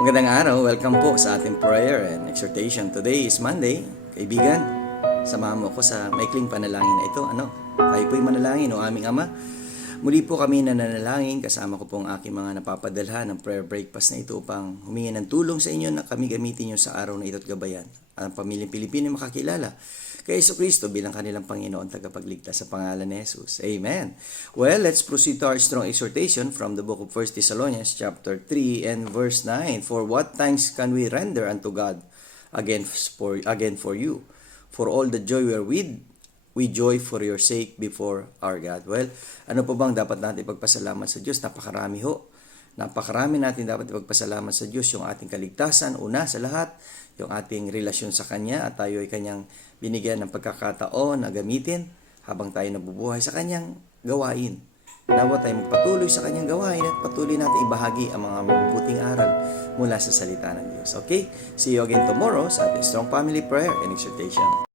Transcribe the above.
Magandang araw, welcome po sa ating prayer and exhortation. Today is Monday. Kaibigan, samahan mo ko sa maikling panalangin na ito. Tayo po'y manalangin, o aming Ama. Muli po kami nananalangin, kasama ko po ang aking mga napapadalhan ng prayer breakfast na ito upang humingi ng tulong sa inyo na kami gamitin nyo sa araw na ito at gabayan. Ang pamilyang Pilipino makakilala kay Jesucristo bilang kanilang Panginoon tagapagligtas sa pangalan ni Jesus. Amen. Well, let's proceed to our strong exhortation from the book of 1 Thessalonians chapter 3 and verse 9. For what thanks can we render unto God again for you? For all the joy we joy for your sake before our God. Well, ano po bang dapat natin ipagpasalamat sa Diyos? Napakarami ho. Napakarami natin dapat ipagpasalamat sa Diyos, yung ating kaligtasan, una sa lahat, yung ating relasyon sa Kanya, at tayo ay Kanyang binigyan ng pagkakataon na gamitin habang tayo nabubuhay sa Kanyang gawain. Nawa tayo magpatuloy sa Kanyang gawain at patuloy natin ibahagi ang mga mabubuting aral mula sa salita ng Diyos. Okay? See you again tomorrow sa ating Strong Family Prayer and Exhortation.